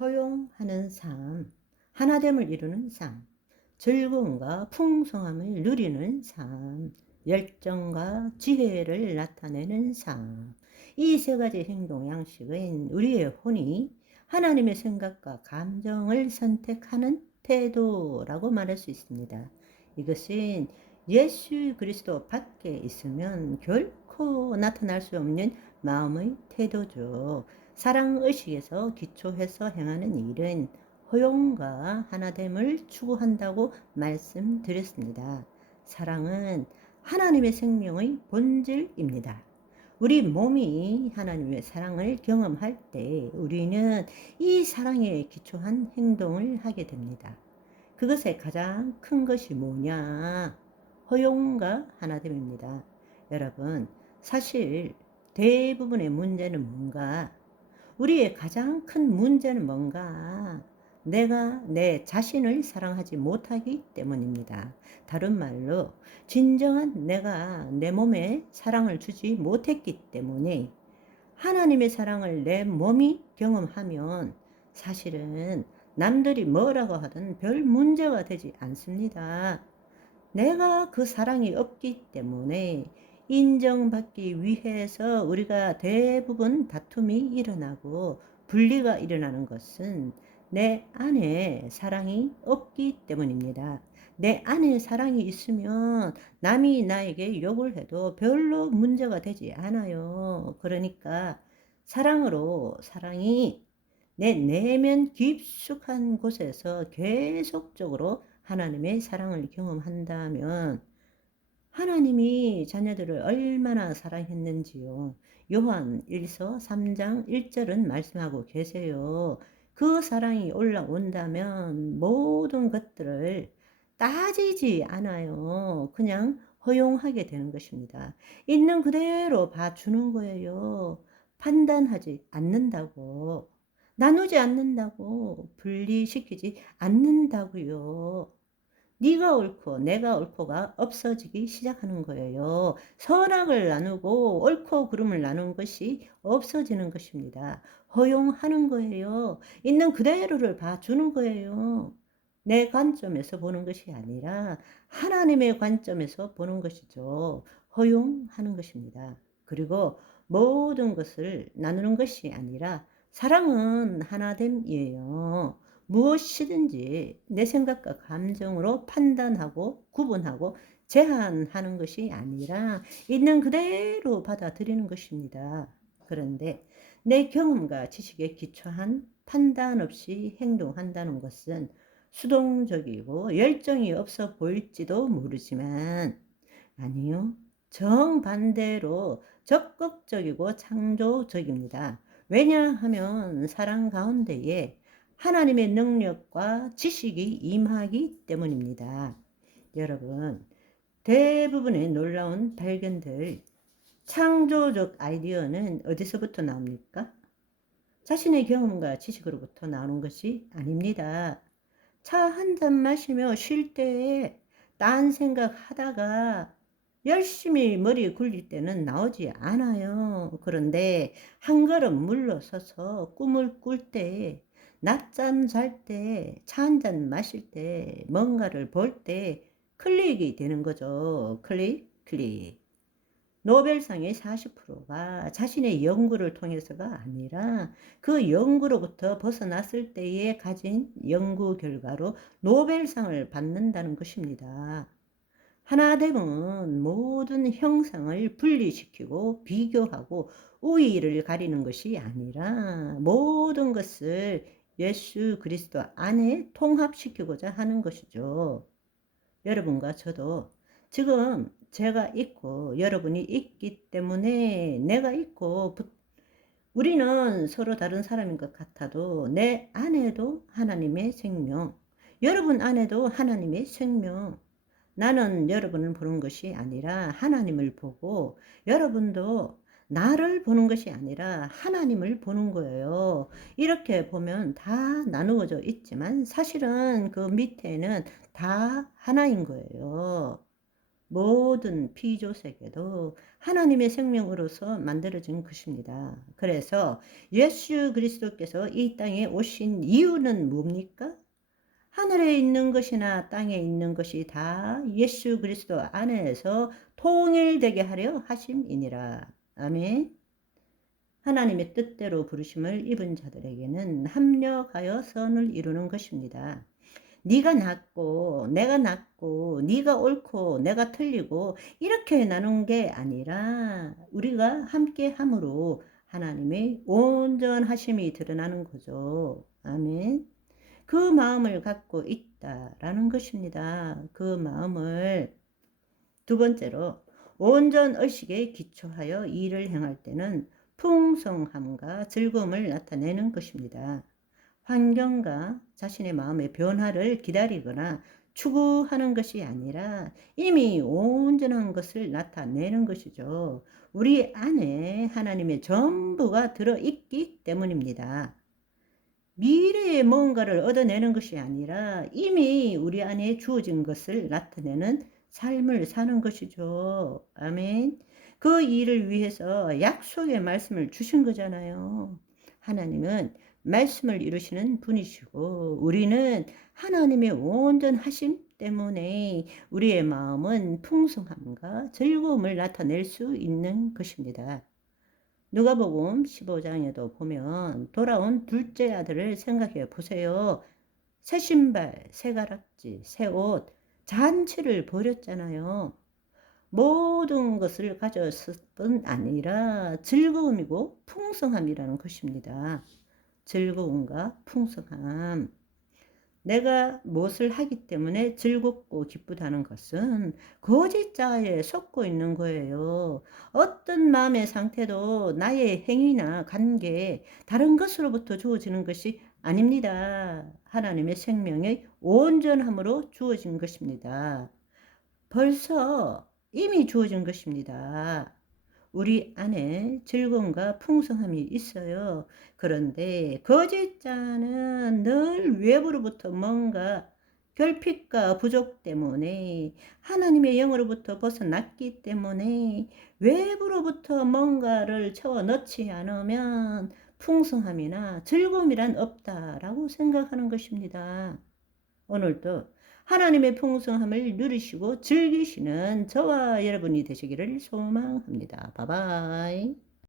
허용하는 삶, 하나됨을 이루는 삶, 즐거움과 풍성함을 누리는 삶, 열정과 지혜를 나타내는 삶. 이 세 가지 행동 양식은 우리의 혼이 하나님의 생각과 감정을 선택하는 태도라고 말할 수 있습니다. 이것은 예수 그리스도 밖에 있으면 결코 나타날 수 없는 마음의 태도죠. 사랑의식에서 기초해서 행하는 일은 허용과 하나됨을 추구한다고 말씀드렸습니다. 사랑은 하나님의 생명의 본질입니다. 우리 몸이 하나님의 사랑을 경험할 때 우리는 이 사랑에 기초한 행동을 하게 됩니다. 그것의 가장 큰 것이 뭐냐? 허용과 하나됨입니다. 여러분, 사실 대부분의 문제는 뭔가? 우리의 가장 큰 문제는 뭔가? 내가 내 자신을 사랑하지 못하기 때문입니다. 다른 말로 진정한 내가 내 몸에 사랑을 주지 못했기 때문에 하나님의 사랑을 내 몸이 경험하면 사실은 남들이 뭐라고 하든 별 문제가 되지 않습니다. 내가 그 사랑이 없기 때문에 인정받기 위해서 우리가 대부분 다툼이 일어나고 분리가 일어나는 것은 내 안에 사랑이 없기 때문입니다. 내 안에 사랑이 있으면 남이 나에게 욕을 해도 별로 문제가 되지 않아요. 그러니까 사랑이 내 내면 깊숙한 곳에서 계속적으로 하나님의 사랑을 경험한다면 하나님이 자녀들을 얼마나 사랑했는지요. 요한 1서 3장 1절은 말씀하고 계세요. 그 사랑이 올라온다면 모든 것들을 따지지 않아요. 그냥 허용하게 되는 것입니다. 있는 그대로 봐주는 거예요. 판단하지 않는다고. 나누지 않는다고. 분리시키지 않는다고요. 네가 옳고 내가 옳고가 없어지기 시작하는 거예요. 선악을 나누고 옳고 그름을 나눈 것이 없어지는 것입니다. 허용하는 거예요. 있는 그대로를 봐주는 거예요. 내 관점에서 보는 것이 아니라 하나님의 관점에서 보는 것이죠. 허용하는 것입니다. 그리고 모든 것을 나누는 것이 아니라 사랑은 하나됨이에요. 무엇이든지 내 생각과 감정으로 판단하고 구분하고 제한하는 것이 아니라 있는 그대로 받아들이는 것입니다. 그런데 내 경험과 지식에 기초한 판단 없이 행동한다는 것은 수동적이고 열정이 없어 보일지도 모르지만 아니요. 정반대로 적극적이고 창조적입니다. 왜냐하면 사랑 가운데에 하나님의 능력과 지식이 임하기 때문입니다. 여러분, 대부분의 놀라운 발견들, 창조적 아이디어는 어디서부터 나옵니까? 자신의 경험과 지식으로부터 나오는 것이 아닙니다. 차 한 잔 마시며 쉴 때에 딴 생각하다가 열심히 머리 굴릴 때는 나오지 않아요. 그런데 한 걸음 물러서서 꿈을 꿀 때, 낮잠 잘 때, 차 한 잔 마실 때, 뭔가를 볼 때 클릭이 되는 거죠. 클릭. 노벨상의 40%가 자신의 연구를 통해서가 아니라 그 연구로부터 벗어났을 때에 가진 연구 결과로 노벨상을 받는다는 것입니다. 하나됨은 모든 형상을 분리시키고 비교하고 우위를 가리는 것이 아니라 모든 것을 예수 그리스도 안에 통합시키고자 하는 것이죠. 여러분과 저도 지금 제가 있고 여러분이 있기 때문에 내가 있고 우리는 서로 다른 사람인 것 같아도 내 안에도 하나님의 생명, 여러분 안에도 하나님의 생명, 나는 여러분을 보는 것이 아니라 하나님을 보고 여러분도 나를 보는 것이 아니라 하나님을 보는 거예요. 이렇게 보면 다 나누어져 있지만 사실은 그 밑에는 다 하나인 거예요. 모든 피조세계도 하나님의 생명으로서 만들어진 것입니다. 그래서 예수 그리스도께서 이 땅에 오신 이유는 뭡니까? 하늘에 있는 것이나 땅에 있는 것이 다 예수 그리스도 안에서 통일되게 하려 하심이니라. 아멘. 하나님의 뜻대로 부르심을 입은 자들에게는 합력하여 선을 이루는 것입니다. 네가 낫고 내가 낫고 네가 옳고 내가 틀리고 이렇게 나눈 게 아니라 우리가 함께 함으로 하나님의 온전하심이 드러나는 거죠. 아멘. 그 마음을 갖고 있다라는 것입니다. 그 마음을 두 번째로 온전 의식에 기초하여 일을 행할 때는 풍성함과 즐거움을 나타내는 것입니다. 환경과 자신의 마음의 변화를 기다리거나 추구하는 것이 아니라 이미 온전한 것을 나타내는 것이죠. 우리 안에 하나님의 전부가 들어있기 때문입니다. 미래의 뭔가를 얻어내는 것이 아니라 이미 우리 안에 주어진 것을 나타내는 삶을 사는 것이죠. 아멘. 그 일을 위해서 약속의 말씀을 주신 거잖아요. 하나님은 말씀을 이루시는 분이시고 우리는 하나님의 온전하심 때문에 우리의 마음은 풍성함과 즐거움을 나타낼 수 있는 것입니다. 누가복음 15장에도 보면 돌아온 둘째 아들을 생각해 보세요. 새 신발, 새 가락지, 새 옷, 잔치를 벌였잖아요. 모든 것을 가졌을 뿐 아니라 즐거움이고 풍성함이라는 것입니다. 즐거움과 풍성함. 내가 무엇을 하기 때문에 즐겁고 기쁘다는 것은 거짓자에 속고 있는 거예요. 어떤 마음의 상태도 나의 행위나 관계, 다른 것으로부터 주어지는 것이 아닙니다. 하나님의 생명의 온전함으로 주어진 것입니다. 벌써 이미 주어진 것입니다. 우리 안에 즐거움과 풍성함이 있어요. 그런데 거짓자는 늘 외부로부터 뭔가 결핍과 부족 때문에 하나님의 영으로부터 벗어났기 때문에 외부로부터 뭔가를 채워 넣지 않으면 풍성함이나 즐거움이란 없다라고 생각하는 것입니다. 오늘도 하나님의 풍성함을 누리시고 즐기시는 저와 여러분이 되시기를 소망합니다. 바이바이.